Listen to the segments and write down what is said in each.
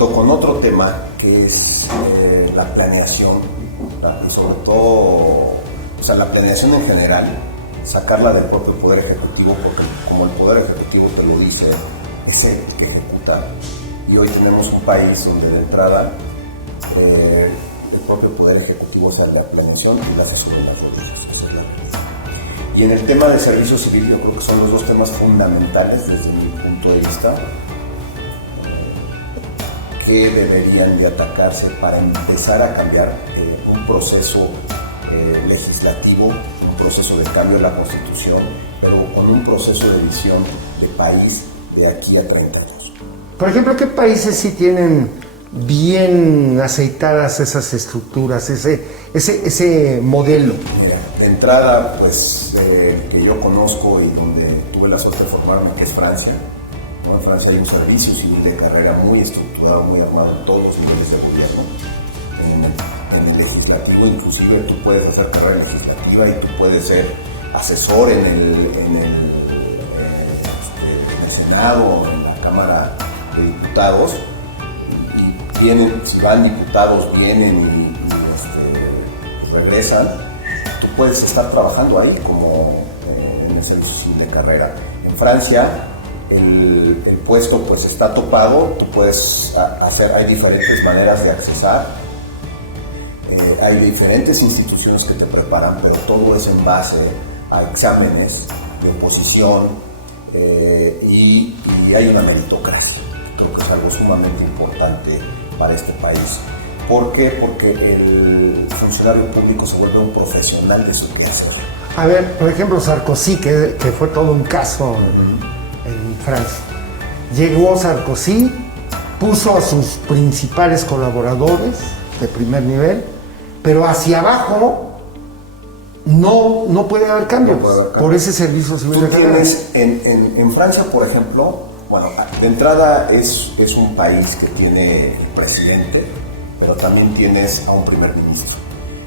junto con otro tema que es la planeación, y sobre todo, o sea, la planeación en general, sacarla del propio Poder Ejecutivo, porque como el Poder Ejecutivo te lo dice, es el que ejecuta. Y hoy tenemos un país donde de entrada el propio Poder Ejecutivo es la planeación y la gestión de las recursos. Y en el tema de servicio civil, yo creo que son los dos temas fundamentales desde mi punto de vista, que deberían de atacarse para empezar a cambiar un proceso legislativo, un proceso de cambio de la Constitución, pero con un proceso de visión de país de aquí a 30 años. Por ejemplo, ¿qué países sí tienen bien aceitadas esas estructuras, ese modelo? Mira, de entrada, pues, que yo conozco y donde tuve la suerte de formarme, que es Francia. ¿No? En Francia hay un servicio civil de carrera muy estructurado, muy armado en todos los niveles de gobierno. En el legislativo, inclusive, tú puedes hacer carrera legislativa y tú puedes ser asesor en el Senado, en la Cámara de Diputados. Y vienen, si van diputados, vienen y regresan, tú puedes estar trabajando ahí como en el servicio civil de carrera. En Francia, el puesto pues está topado, tú puedes hacer, hay diferentes maneras de accesar, hay diferentes instituciones que te preparan, pero todo es en base a exámenes de oposición y hay una meritocracia. Creo que es algo sumamente importante para este país. ¿Por qué? Porque el funcionario público se vuelve un profesional de su quehacer. A ver, por ejemplo, Sarkozy, que fue todo un caso en Francia. Llegó Sarkozy, puso a sus principales colaboradores de primer nivel, pero hacia abajo no puede haber cambios por ese servicio civil. Tú tienes en Francia, por ejemplo, bueno, de entrada es un país que tiene presidente, pero también tienes a un primer ministro.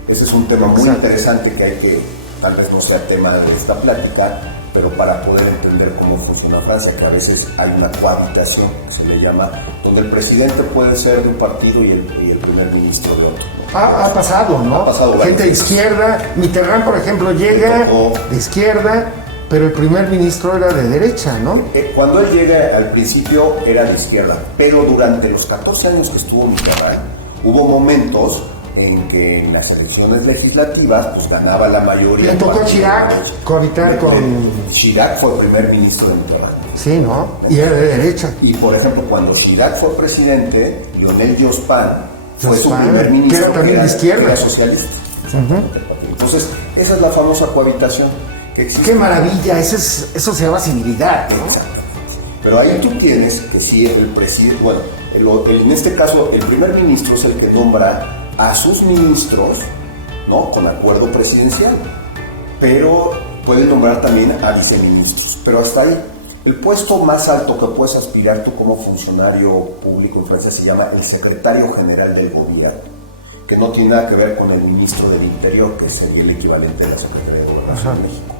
Ese es un tema muy interesante que hay que, tal vez no sea tema de esta plática, pero para poder entender cómo funciona Francia, que a veces hay una cohabitación, que se le llama, donde el presidente puede ser de un partido y el primer ministro de otro. Ha pasado, ¿no? Ha pasado. Gente de izquierda, Mitterrand, por ejemplo, llega de izquierda, pero el primer ministro era de derecha, ¿no? Cuando él llega al principio era de izquierda, pero durante los 14 años que estuvo Mitterrand, hubo momentos en que en las elecciones legislativas pues ganaba la mayoría. Le tocó Chirac cohabitar con... Chirac fue el primer ministro de Mitterrand. Sí, ¿no? Y era de derecha. Y por ejemplo, cuando Chirac fue presidente, Lionel Jospin fue su primer ministro, que era también de izquierda, que era socialista. Entonces, esa es la famosa cohabitación que existe. ¡Qué maravilla! Eso se llama civilidad, ¿no? Exactamente. Pero ahí tú tienes que si el presidente, bueno, en este caso el primer ministro es el que nombra a sus ministros, ¿no? Con acuerdo presidencial, pero puede nombrar también a viceministros, pero hasta ahí. El puesto más alto que puedes aspirar tú como funcionario público en Francia se llama el secretario general del gobierno, que no tiene nada que ver con el ministro del Interior, que sería el equivalente a la Secretaría de Gobernación de México.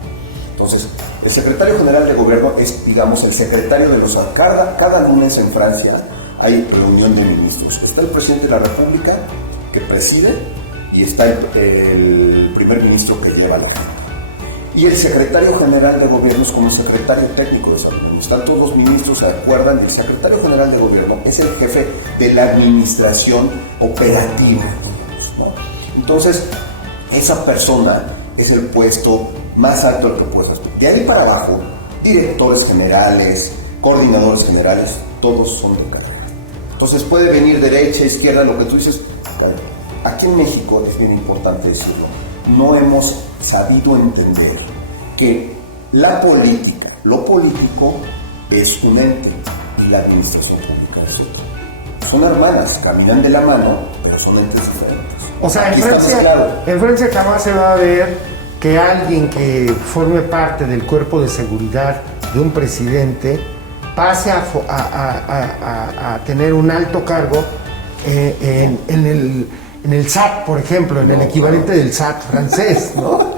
Entonces, el secretario general de gobierno es, digamos, el secretario de los... Cada lunes en Francia hay reunión de ministros. Está el presidente de la República, que preside, y está el primer ministro que lleva la agenda. Y el secretario general de gobierno es como el secretario técnico de salud. Están todos los ministros, se acuerdan, el secretario general de gobierno es el jefe de la administración operativa, ¿no? Entonces, esa persona es el puesto más alto al que puedes aspirar. De ahí para abajo, directores generales, coordinadores generales, todos son de carrera. Entonces puede venir derecha, izquierda, lo que tú dices. Aquí en México es bien importante decirlo, no hemos sabido entender que la política, lo político es un ente y la administración pública es otro. Son hermanas, caminan de la mano, pero son entes diferentes. O sea, en Francia jamás se va a ver que alguien que forme parte del cuerpo de seguridad de un presidente pase a tener un alto cargo en el SAT, por ejemplo, en el equivalente del SAT francés, ¿no?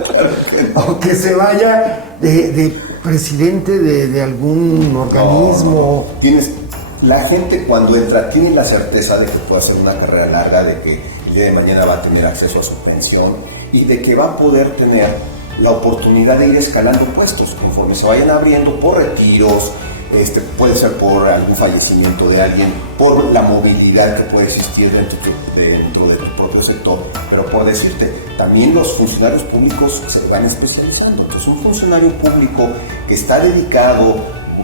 O que se vaya de presidente de algún organismo. la gente cuando entra tiene la certeza de que puede hacer una carrera larga, de que el día de mañana va a tener acceso a su pensión y de que va a poder tener la oportunidad de ir escalando puestos conforme se vayan abriendo por retiros, puede ser por algún fallecimiento de alguien, por la movilidad que puede existir dentro del propio sector. Pero por decirte, también los funcionarios públicos se van especializando. Entonces, un funcionario público que está dedicado,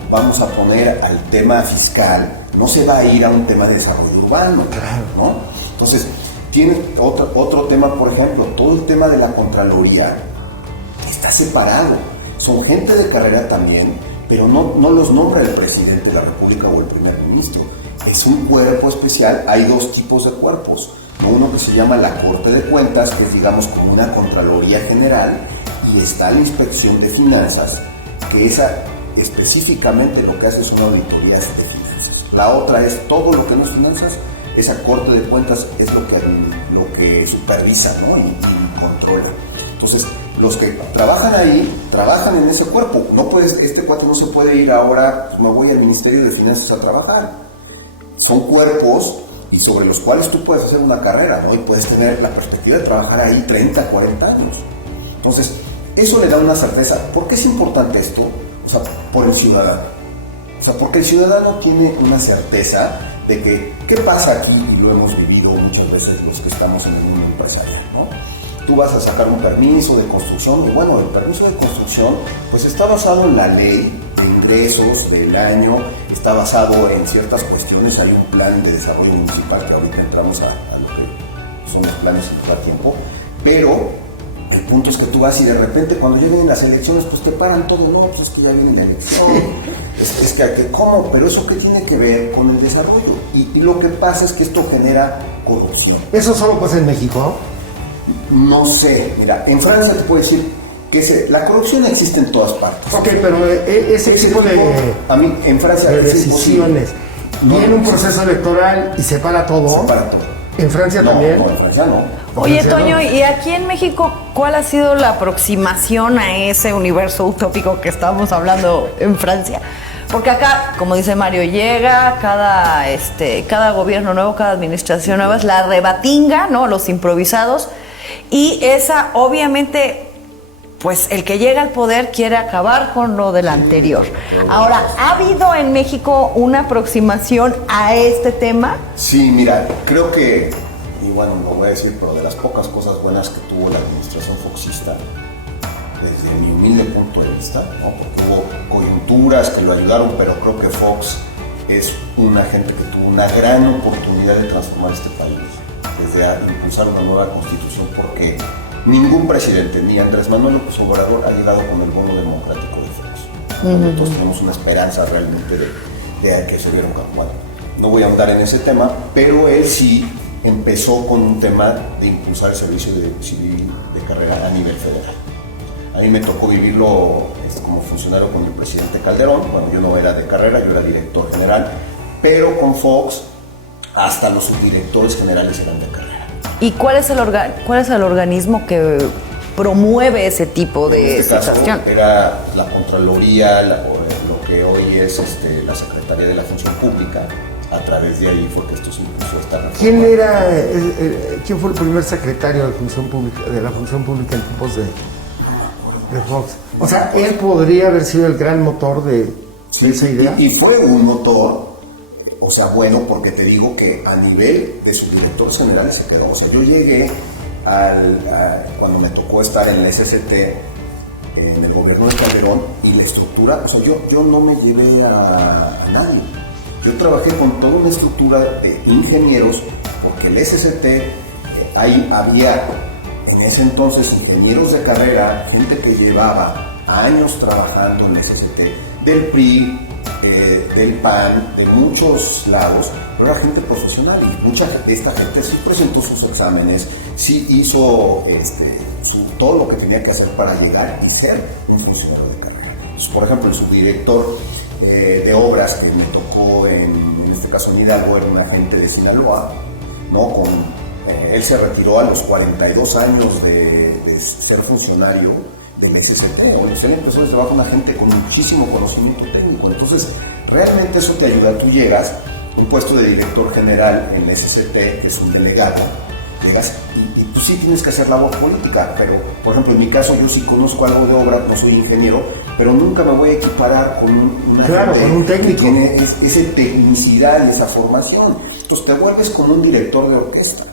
vamos a poner, al tema fiscal, no se va a ir a un tema de desarrollo urbano, ¿no? Entonces, tiene otro tema, por ejemplo, todo el tema de la Contraloría está separado. Son gente de carrera también, pero no los nombra el presidente de la República o el primer ministro. Es un cuerpo especial. Hay dos tipos de cuerpos, ¿no? Uno que se llama la Corte de Cuentas, que es, digamos, como una Contraloría General, y está la Inspección de Finanzas, que esa específicamente lo que hace son auditorías de finanzas. La otra es todo lo que no es finanzas. Esa Corte de Cuentas es lo que supervisa, ¿no? y controla. Entonces, los que trabajan ahí, trabajan en ese cuerpo. No puedes, este cuate no se puede ir ahora, pues me voy al Ministerio de Finanzas a trabajar. Son cuerpos y sobre los cuales tú puedes hacer una carrera, ¿no? Y puedes tener la perspectiva de trabajar ahí 30, 40 años. Entonces, eso le da una certeza. ¿Por qué es importante esto? O sea, por el ciudadano. O sea, porque el ciudadano tiene una certeza de que, ¿qué pasa aquí? Y lo hemos vivido muchas veces los que estamos en el mundo empresarial, ¿no? Tú vas a sacar un permiso de construcción y bueno, el permiso de construcción pues está basado en la ley de ingresos del año, está basado en ciertas cuestiones. Hay un plan de desarrollo municipal que ahorita entramos a lo que son los planes en todo tiempo, pero el punto es que tú vas y de repente cuando lleguen las elecciones pues te paran todo. No, pues es que ya viene la elección, es que ¿cómo? Pero eso ¿qué tiene que ver con el desarrollo? Y lo que pasa es que esto genera corrupción. ¿Eso solo pasa en México? No sé, mira, en Francia te puedo decir que la corrupción existe en todas partes. Ok, pero ese tipo a mí, en Francia, de decisiones, viene un proceso electoral y se para todo. Se para todo. ¿En Francia también? No, en Francia no. Oye, Toño, ¿y aquí en México cuál ha sido la aproximación a ese universo utópico que estábamos hablando en Francia? Porque acá, como dice Mario, llega cada gobierno nuevo, cada administración nueva, es la rebatinga, ¿no? Los improvisados. Y esa, obviamente, pues el que llega al poder quiere acabar con lo del anterior. Ahora, ¿ha habido en México una aproximación a este tema? Sí, mira, creo que, y bueno, lo voy a decir, pero de las pocas cosas buenas que tuvo la administración foxista, desde mi humilde punto de vista, ¿no? Porque hubo coyunturas que lo ayudaron, pero creo que Fox es una gente que tuvo una gran oportunidad de transformar este país, desde impulsar una nueva constitución, porque ningún presidente, ni Andrés Manuel López Obrador, ha llegado con el bono democrático de Fox. Entonces tenemos una esperanza realmente de que se viera un campo. Bueno, no voy a ahondar en ese tema, pero él sí empezó con un tema de impulsar el servicio civil de carrera a nivel federal. A mí me tocó vivirlo como funcionario con el presidente Calderón. Bueno, yo no era de carrera, yo era director general, pero con Fox hasta los subdirectores generales eran de carrera. ¿Y cuál es el organismo que promueve ese tipo de situación? Era la Contraloría, lo que hoy es la Secretaría de la Función Pública. A través de ahí fue que esto se impulsó esta reforma. ¿Quién fue el primer secretario de la Función Pública en tiempos de Fox? O sea, él podría haber sido el gran motor de esa idea. Y fue un motor, o sea, bueno, porque te digo que a nivel de subdirectores generales se quedó. O sea, yo llegué cuando me tocó estar en el SST, en el gobierno de Calderón, y la estructura, o sea, yo no me llevé a nadie. Yo trabajé con toda una estructura de ingenieros, porque el SST, ahí había en ese entonces ingenieros de carrera, gente que llevaba años trabajando en el SST, del PRI, del PAN, de muchos lados, pero era gente profesional, y mucha de esta gente sí presentó sus exámenes, sí hizo todo lo que tenía que hacer para llegar y ser un funcionario de carrera. Entonces, por ejemplo, el subdirector de obras que me tocó en este caso en Hidalgo era un agente de Sinaloa, ¿no? Él se retiró a los 42 años de ser funcionario del SST. Él empezó desde abajo, una gente con muchísimo conocimiento técnico. Entonces, Realmente eso te ayuda. Tú llegas, un puesto de director general en SCT, que es un delegado, llegas y tú sí tienes que hacer labor política, pero por ejemplo en mi caso yo sí conozco algo de obra, no soy ingeniero, pero nunca me voy a equiparar con con un técnico que tiene esa tecnicidad y esa formación. Entonces te vuelves como un director de orquesta,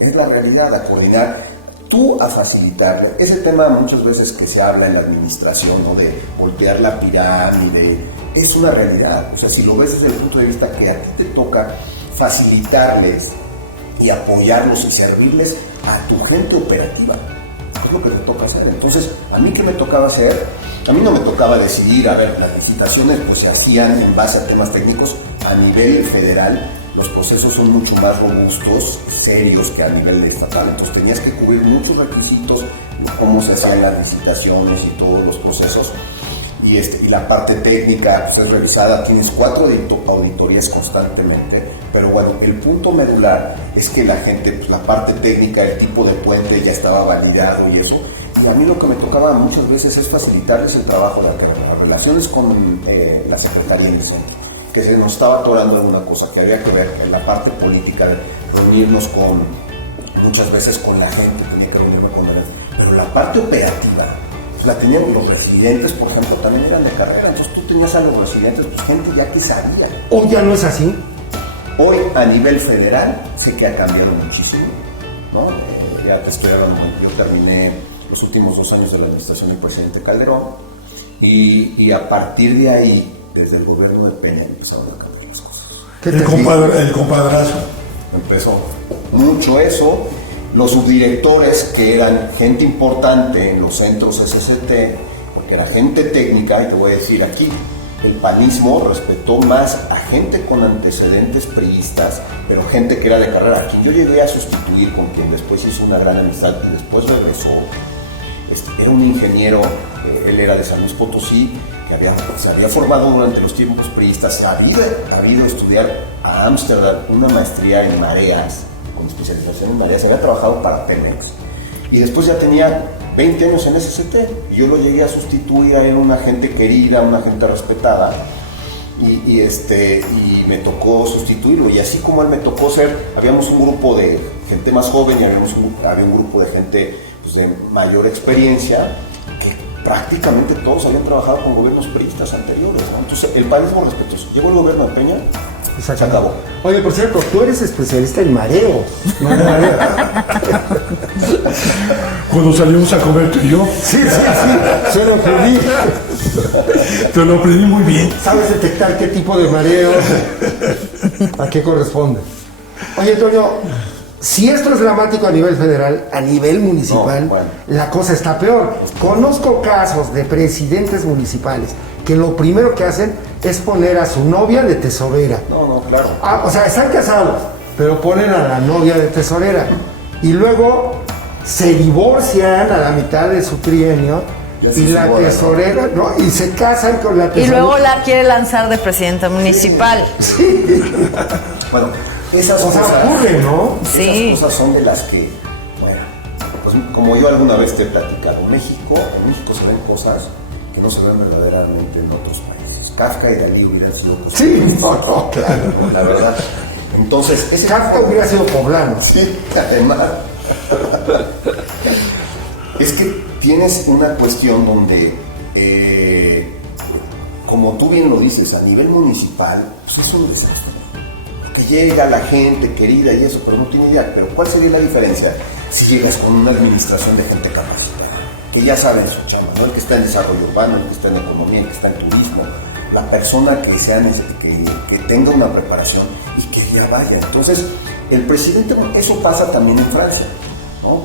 es la realidad, a coordinar, tú a facilitarle. Ese tema muchas veces que se habla en la administración, ¿no? De voltear la pirámide, es una realidad. O sea, si lo ves desde el punto de vista que a ti te toca facilitarles y apoyarlos y servirles a tu gente operativa, es lo que te toca hacer. Entonces, ¿a mí qué me tocaba hacer? A mí no me tocaba decidir, a ver, las licitaciones pues se hacían en base a temas técnicos a nivel federal. Los procesos son mucho más robustos, serios que a nivel estatal, entonces tenías que cubrir muchos requisitos, cómo se hacían las licitaciones y todos los procesos, y la parte técnica pues, es revisada. Tienes 4 auditorías constantemente, pero bueno, el punto medular es que la gente, pues, la parte técnica, el tipo de puente ya estaba validado y eso, y a mí lo que me tocaba muchas veces es facilitarles el trabajo, las relaciones con la Secretaría del Centro, que se nos estaba atorando en una cosa que había que ver en la parte política, de reunirnos muchas veces con la gente, tenía que reunirme con la gente, pero la parte operativa, pues la teníamos los residentes, por ejemplo, también eran de carrera, entonces tú tenías a los residentes, pues gente ya que sabía. ¿Hoy ya no es así? Hoy a nivel federal sé que ha cambiado muchísimo, ¿no? Ya te estoy hablando, yo terminé los últimos 2 años de la administración del presidente Calderón, y a partir de ahí, desde el gobierno de Peña, empezaron a cambiar las cosas. El compadrazo. Empezó mucho eso. Los subdirectores, que eran gente importante en los centros SCT, porque era gente técnica, y te voy a decir aquí, el panismo respetó más a gente con antecedentes priistas, pero gente que era de carrera, a quien yo llegué a sustituir, con quien después hizo una gran amistad y después regresó. Era un ingeniero, él era de San Luis Potosí, que se había formado durante los tiempos priistas, había ido a estudiar a Ámsterdam una maestría en mareas, con especialización en mareas, había trabajado para Pemex, y después ya tenía 20 años en SCT, y yo lo llegué a sustituir. Era una gente querida, una gente respetada, y me tocó sustituirlo, y así como él me tocó habíamos un grupo de gente más joven y había un grupo de gente pues, de mayor experiencia, prácticamente todos habían trabajado con gobiernos priistas anteriores, ¿no? Entonces el panismo respetuoso. Llegó el gobierno de Peña, se acabó. Oye, por cierto, tú eres especialista en mareos, ¿no? Cuando salimos a comer tú y yo. Sí, se lo pedí. Te lo aprendí muy bien. ¿Sabes detectar qué tipo de mareo a qué corresponde? Oye, Antonio, si esto es dramático a nivel federal, a nivel municipal, la cosa está peor. Conozco casos de presidentes municipales que lo primero que hacen es poner a su novia de tesorera. No, claro. O sea, están casados, pero ponen a la novia de tesorera. Y luego se divorcian a la mitad de su trienio y la tesorera, ¿no? Y se casan con la tesorera. Y luego la quiere lanzar de presidenta municipal. Sí. Bueno, esas cosas ocurren, ¿no? Sí. Esas cosas son de las que, bueno, pues como yo alguna vez te he platicado, en México se ven cosas que no se ven verdaderamente en otros países. Kafka y Dalí hubieran sido cosas. Sí, claro. La verdad. Entonces, Kafka hubiera sido poblano. Sí, además. Es que tienes una cuestión donde, como tú bien lo dices, a nivel municipal, pues es un desastre. Porque llega la gente querida y eso, pero no tiene idea. Pero ¿cuál sería la diferencia si llegas con una administración de gente capacitada? Que ya saben su chamba, ¿no? El que está en desarrollo urbano, el que está en economía, el que está en turismo, la persona que tenga una preparación y que ya vaya. Entonces, el presidente, eso pasa también en Francia, ¿no?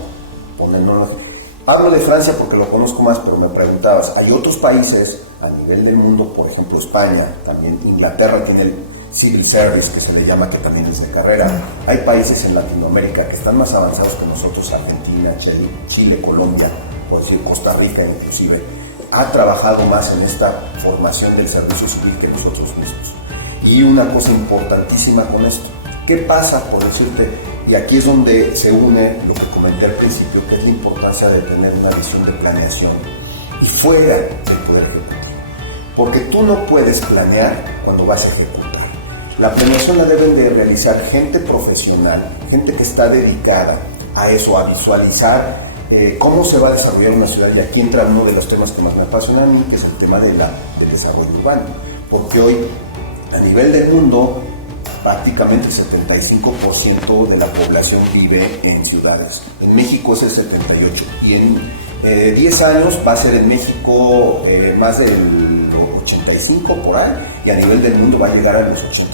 Hablo de Francia porque lo conozco más, pero me preguntabas, hay otros países a nivel del mundo, por ejemplo España, también Inglaterra tiene el Civil Service, que se le llama, que también es de carrera. Hay países en Latinoamérica que están más avanzados que nosotros, Argentina, Chile, Colombia, por decir Costa Rica inclusive, ha trabajado más en esta formación del servicio civil que nosotros mismos. Y una cosa importantísima con esto, ¿qué pasa, por decirte? Y aquí es donde se une lo que comenté al principio, que es la importancia de tener una visión de planeación y fuera del Poder Ejecutivo. porque tú no puedes planear cuando vas a ejecutar. La planeación la deben de realizar gente profesional, gente que está dedicada a eso, a visualizar cómo se va a desarrollar una ciudad. Y aquí entra uno de los temas que más me apasionan a mí, que es el tema del desarrollo urbano, porque hoy a nivel del mundo prácticamente el 75% de la población vive en ciudades. En México es el 78%, y en 10 años va a ser en México más del 85% por ahí, y a nivel del mundo va a llegar a los 80%.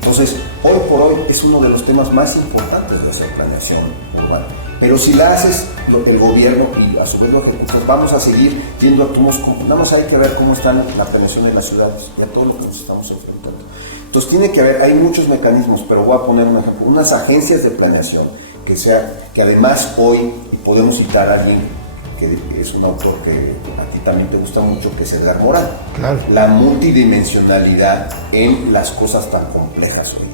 Entonces, hoy por hoy es uno de los temas más importantes de hacer planeación urbana. Pero si la haces el gobierno y a su vez los recursos, vamos a seguir yendo a tumos. Nada más hay que ver cómo está la planeación en las ciudades y a todo lo que nos estamos enfrentando. Entonces tiene que haber, hay muchos mecanismos, pero voy a poner un ejemplo, unas agencias de planeación que además hoy, y podemos citar a alguien que es un autor que a ti también te gusta mucho, que es Edgar Morin. Claro. La multidimensionalidad en las cosas tan complejas hoy.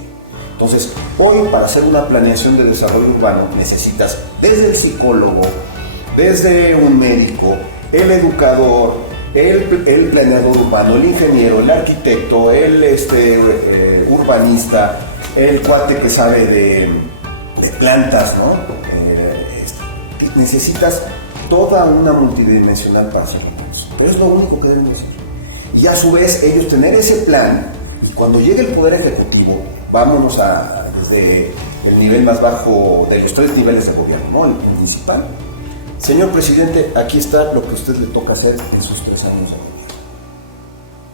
Entonces, hoy para hacer una planeación de desarrollo urbano necesitas desde el psicólogo, desde un médico, el educador, el planeador urbano, el ingeniero, el arquitecto, el urbanista, el cuate que sabe de plantas, ¿no? Necesitas toda una multidimensional para hacer eso. Pero es lo único que deben hacer. Y a su vez ellos tener ese plan, y cuando llegue el Poder Ejecutivo, vámonos desde el nivel más bajo de los 3 niveles de gobierno, ¿no? El municipal. Señor presidente, aquí está lo que a usted le toca hacer en sus 3 años de gobierno.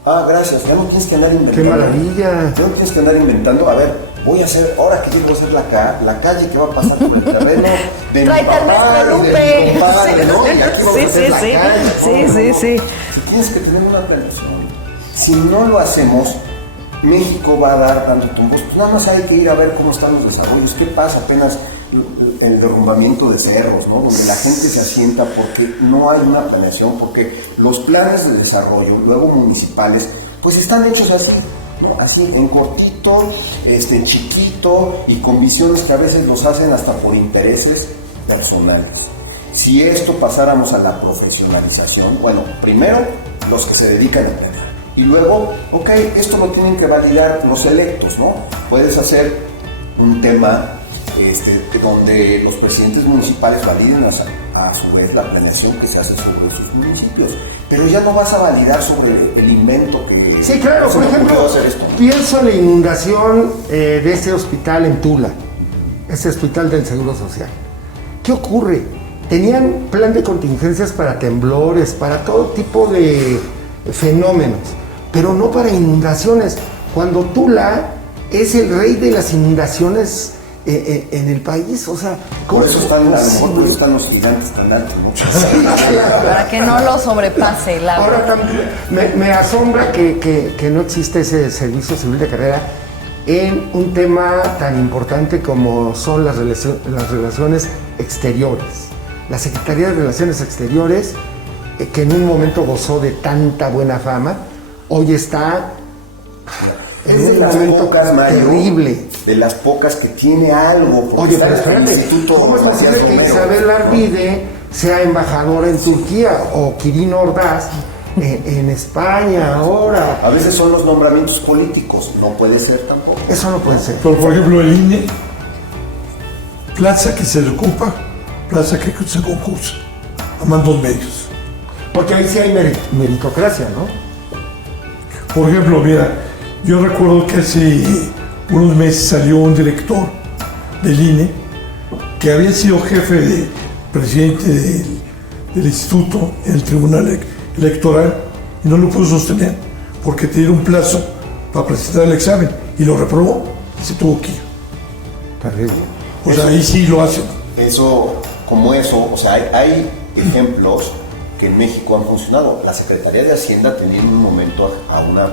Ah, gracias, ya no tienes que andar inventando. ¡Qué maravilla! Ya no tienes que andar inventando. A ver, voy a hacer, ahora que llego a hacer la calle que va a pasar por el terreno de mi papá y de mi compadre, ¿no? Y aquí vamos a hacer la calle. Sí. Tienes que tener una planeación. Si no lo hacemos, México va a dar dando tumbos. Pues nada más hay que ir a ver cómo están los desarrollos, qué pasa apenas el derrumbamiento de cerros, ¿no? Donde la gente se asienta porque no hay una planeación, porque los planes de desarrollo, luego municipales, pues están hechos así, ¿no? Así, en cortito, chiquito, y con visiones que a veces los hacen hasta por intereses personales. Si esto pasáramos a la profesionalización, bueno, primero los que se dedican a planear, y luego, ok, esto lo tienen que validar los electos, ¿no? Puedes hacer un tema donde los presidentes municipales validen a su vez la planeación que se hace sobre sus municipios, pero ya no vas a validar sobre el invento que... Sí, claro, por ejemplo, pienso en la inundación de ese hospital en Tula, ese hospital del Seguro Social. ¿Qué ocurre? Tenían plan de contingencias para temblores, para todo tipo de fenómenos, pero no para inundaciones, cuando Tula es el rey de las inundaciones en el país. O sea, ¿cómo por eso están, a lo mejor por eso están los gigantes tan altos, ¿no? Sí, para que no lo sobrepase el agua. Ahora también me asombra que no existe ese servicio civil de carrera en un tema tan importante como son las relaciones exteriores. La Secretaría de Relaciones Exteriores, que en un momento gozó de tanta buena fama, hoy está en es de un las momento pocas, Mario, terrible. De las pocas que tiene algo. Oye, pero espérate, ¿cómo es posible que Isabel Arvide sea embajadora en Turquía o Quirino Ordaz en España ahora? A veces son los nombramientos políticos, no puede ser tampoco. Eso no puede ser. Pero, por ejemplo, el INE, plaza que se le ocupa, plaza que se concursa, a mandos medios. Porque ahí sí hay meritocracia, ¿no? Por ejemplo, mira, yo recuerdo que hace unos meses salió un director del INE que había sido jefe de presidente del instituto en el tribunal electoral y no lo pudo sostener porque tenía un plazo para presentar el examen y lo reprobó y se tuvo que ir. Terrible. O sea, ahí sí lo hacen. Eso, o sea, hay ejemplos que en México han funcionado. La Secretaría de Hacienda tenía en un momento a una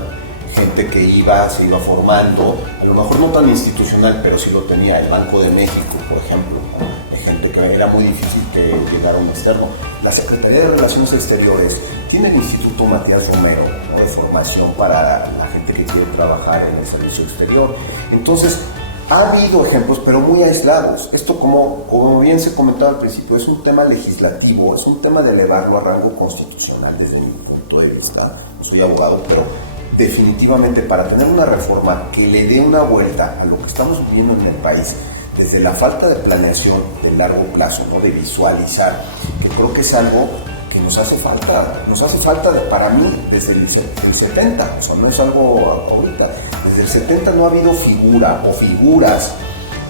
gente que se iba formando, a lo mejor no tan institucional, pero sí lo tenía. El Banco de México, por ejemplo, ¿no? De gente que era muy difícil que llegara un externo. La Secretaría de Relaciones Exteriores tiene el Instituto Matías Romero, ¿no? De formación para la gente que quiere trabajar en el servicio exterior. Entonces, Ha habido ejemplos, pero muy aislados. Esto, como bien se comentaba al principio, es un tema legislativo, es un tema de elevarlo a rango constitucional desde mi punto de vista. No soy abogado, pero definitivamente para tener una reforma que le dé una vuelta a lo que estamos viviendo en el país, desde la falta de planeación de largo plazo, ¿no? De visualizar, que creo que es algo que nos hace falta para mí desde el 70, o sea, no es algo ahorita. Desde el 70 no ha habido figura o figuras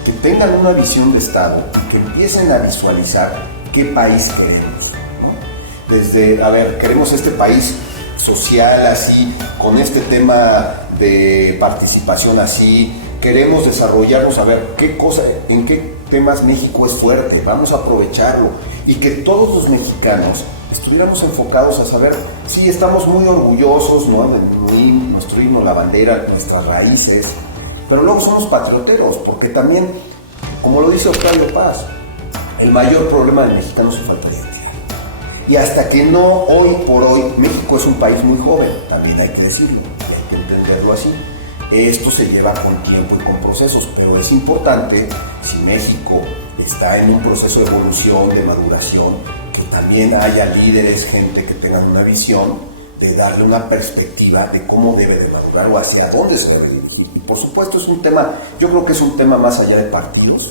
que tengan una visión de Estado y que empiecen a visualizar qué país queremos, ¿no? Desde, a ver, queremos este país social así, con este tema de participación así, queremos desarrollarnos, a ver en qué temas México es fuerte, vamos a aprovecharlo, y que todos los mexicanos estuviéramos enfocados a saber, sí, estamos muy orgullosos, ¿no? De nuestro himno, la bandera, nuestras raíces, pero luego somos patrioteros, porque también, como lo dice Octavio Paz, el mayor problema del mexicano es su falta de identidad. Y hasta que no, hoy por hoy, México es un país muy joven, también hay que decirlo, y hay que entenderlo así. Esto se lleva con tiempo y con procesos, pero es importante, si México está en un proceso de evolución, de maduración, que también haya líderes, gente que tengan una visión de darle una perspectiva de cómo debe de madurar o hacia dónde se debe ir. Y por supuesto es un tema, yo creo que es un tema más allá de partidos,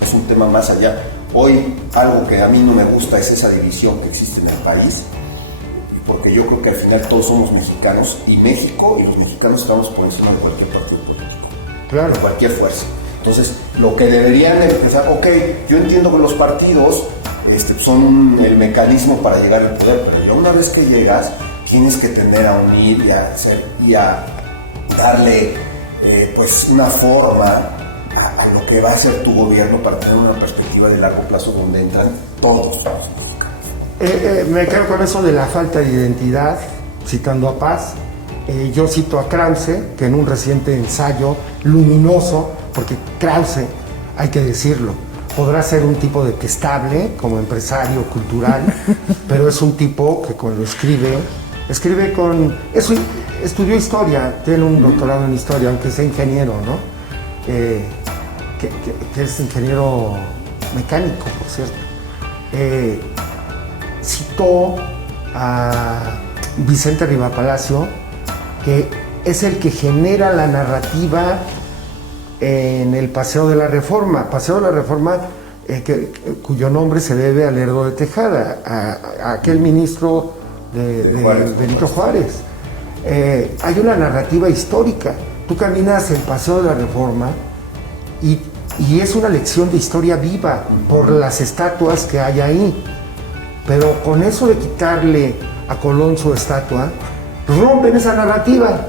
es un tema más allá. Hoy algo que a mí no me gusta es esa división que existe en el país, porque yo creo que al final todos somos mexicanos, y México y los mexicanos estamos por encima de cualquier partido político, Claro. de cualquier fuerza. Entonces, lo que deberían empezar, ok, yo entiendo que los partidos son el mecanismo para llegar al poder, pero ya una vez que llegas, tienes que tender a unir y a darle pues una forma a lo que va a ser tu gobierno para tener una perspectiva de largo plazo donde entran todos los mexicanos. Me quedo con eso de la falta de identidad, citando a Paz. Yo cito a Krause, que en un reciente ensayo luminoso, porque Krause, hay que decirlo, podrá ser un tipo detestable como empresario cultural, pero es un tipo que cuando escribe estudió historia, tiene un doctorado en historia, aunque sea ingeniero, ¿no? Que es ingeniero mecánico, por cierto. Citó a Vicente Rivapalacio, que es el que genera la narrativa en el Paseo de la Reforma. Paseo de la Reforma, cuyo nombre se debe a Lerdo de Tejada, a aquel ministro de Juárez, Benito Juárez. Hay una narrativa histórica. Tú caminas el Paseo de la Reforma y es una lección de historia viva por las estatuas que hay ahí. Pero con eso de quitarle a Colón su estatua, rompen esa narrativa,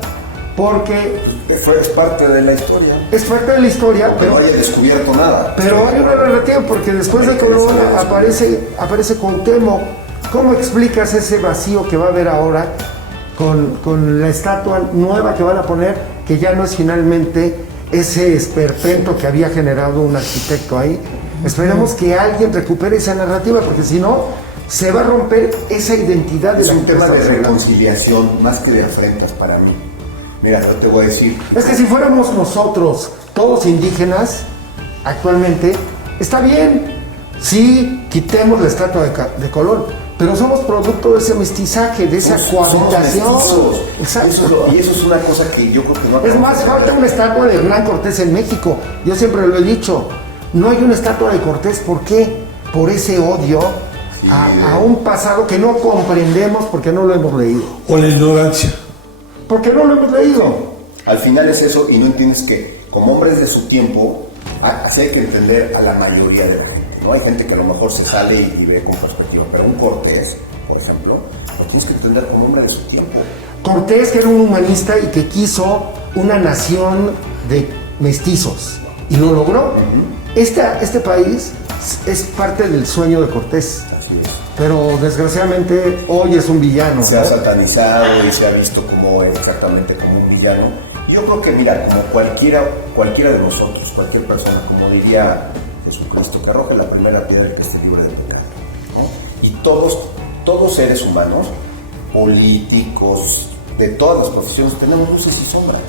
porque Es parte de la historia. es parte de la historia, Pero no haya descubierto nada. pero hay una narrativa, porque después de Colón aparece Cuauhtémoc. ¿Cómo explicas ese vacío que va a haber ahora con la estatua nueva que van a poner, que ya no es finalmente ese esperpento que había generado un arquitecto ahí? Esperemos que alguien recupere esa narrativa, porque si no, se va a romper esa identidad de Es la un que tema de estamos hablando. reconciliación más que de afrentas para mí. Mira, yo te voy a decir. Es que si fuéramos nosotros, todos indígenas, actualmente, está bien, sí, quitemos la estatua de Colón, pero somos producto de ese mestizaje, de esa cohabitación. Somos Exacto. y eso es una cosa que yo creo que no. Es más, falta una estatua de Hernán Cortés en México. Yo siempre lo he dicho, no hay una estatua de Cortés. ¿Por qué? Por ese odio a un pasado que no comprendemos porque no lo hemos leído. O la ignorancia. Porque no lo hemos leído. Al final es eso, y no entiendes que, como hombres de su tiempo, así hay que entender a la mayoría de la gente, ¿no? Hay gente que a lo mejor se sale y ve con perspectiva, pero un Cortés, por ejemplo, lo tienes que entender como hombre de su tiempo. Cortés, que era un humanista y que quiso una nación de mestizos, y lo logró. Este país es parte del sueño de Cortés, Así es. pero desgraciadamente hoy es un villano, Se ha ¿no? satanizado y se ha visto como exactamente como un villano. Yo creo que, mira, como cualquiera de nosotros, cualquier persona, como diría Jesucristo, que arroje la primera piedra y que esté libre de pecado, ¿no? Y todos seres humanos, políticos, de todas las profesiones, tenemos luces y sombras.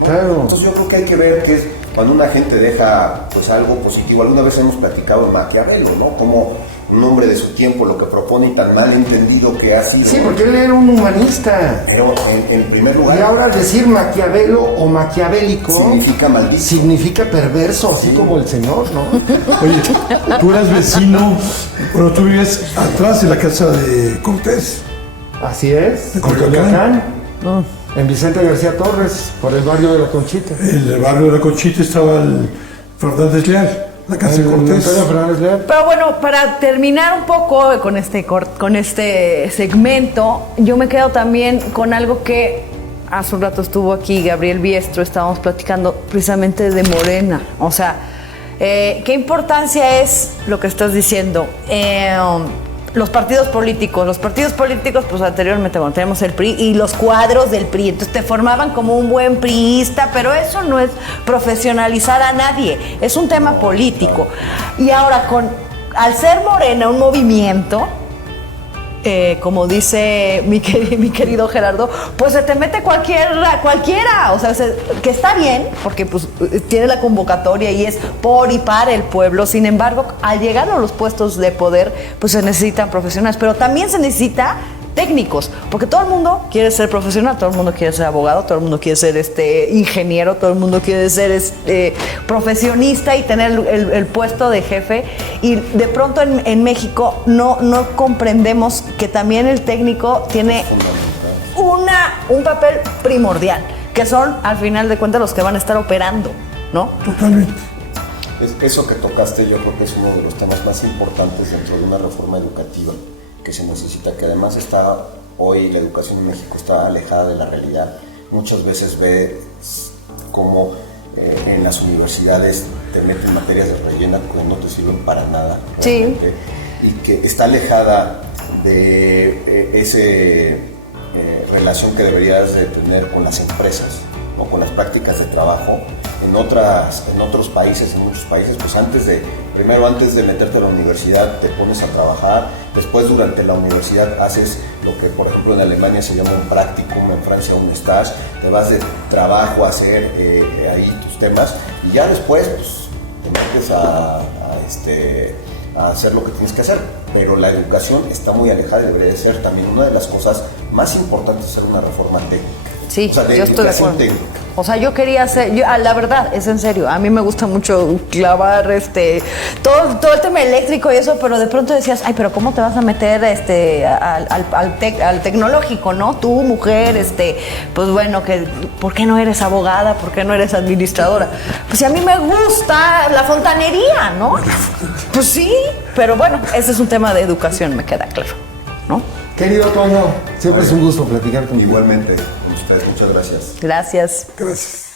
¿no? Claro. Entonces yo creo que hay que ver que es cuando una gente deja pues algo positivo. Alguna vez hemos platicado de Maquiavelo, ¿no? Como un hombre de su tiempo, lo que propone y tan mal entendido que ha sido. Sí, porque él era un humanista. Pero en primer lugar... Y ahora decir Maquiavelo o maquiavélico significa maldito. significa perverso, así como el señor, ¿no? Oye, tú eras vecino, bueno, tú vivías atrás de la casa de Cortés. Así es. ¿De Coyoacán? En Vicente García Torres, por el barrio de la Conchita. En el barrio de la Conchita estaba el Fernández Leal, la casa de Cortés. Antonio Fernández Leal. Pero bueno, para terminar un poco con este segmento, yo me quedo también con algo que hace un rato estuvo aquí Gabriel Biestro, estábamos platicando precisamente de Morena. O sea, ¿qué importancia es lo que estás diciendo? Los partidos políticos, pues anteriormente, bueno, tenemos el PRI y los cuadros del PRI, entonces te formaban como un buen priista, pero eso no es profesionalizar a nadie, es un tema político. Y ahora, al ser Morena un movimiento, como dice mi querido Gerardo, pues se te mete cualquiera, o sea, que está bien, porque pues tiene la convocatoria y es por y para el pueblo. Sin embargo, al llegar a los puestos de poder, pues se necesitan profesionales, pero también se necesita técnicos, porque todo el mundo quiere ser profesional, todo el mundo quiere ser abogado, todo el mundo quiere ser ingeniero, todo el mundo quiere ser profesionista y tener el puesto de jefe, y de pronto en México no comprendemos que también el técnico tiene un papel primordial, que son al final de cuentas los que van a estar operando, ¿no? Totalmente. Eso que tocaste yo creo que es uno de los temas más importantes dentro de una reforma educativa que se necesita, que además hoy la educación en México está alejada de la realidad. Muchas veces ves como en las universidades te meten materias de relleno que no te sirven para nada. Sí. Y que está alejada de esa relación que deberías de tener con las empresas o con las prácticas de trabajo. En otros países, en muchos países, pues antes de meterte a la universidad te pones a trabajar, después durante la universidad haces lo que por ejemplo en Alemania se llama un practicum, en Francia un stage, te vas de trabajo a hacer ahí tus temas y ya después pues te metes a hacer lo que tienes que hacer, pero la educación está muy alejada y debería de ser también una de las cosas más importantes de hacer una reforma técnica. Sí, o sea, de yo estoy de educación acuerdo. técnica. O sea, yo quería hacer, la verdad, es en serio, a mí me gusta mucho clavar todo el tema eléctrico y eso, pero de pronto decías, ay, pero ¿cómo te vas a meter al tecnológico, ¿no? Tú, mujer, pues bueno, ¿por qué no eres abogada? ¿Por qué no eres administradora? Pues si a mí me gusta la fontanería, ¿no? Pues sí, pero bueno, ese es un tema de educación, me queda claro, ¿no? Querido Toño, siempre es un gusto platicar contigo. Igualmente, ustedes, muchas gracias. Gracias. Gracias.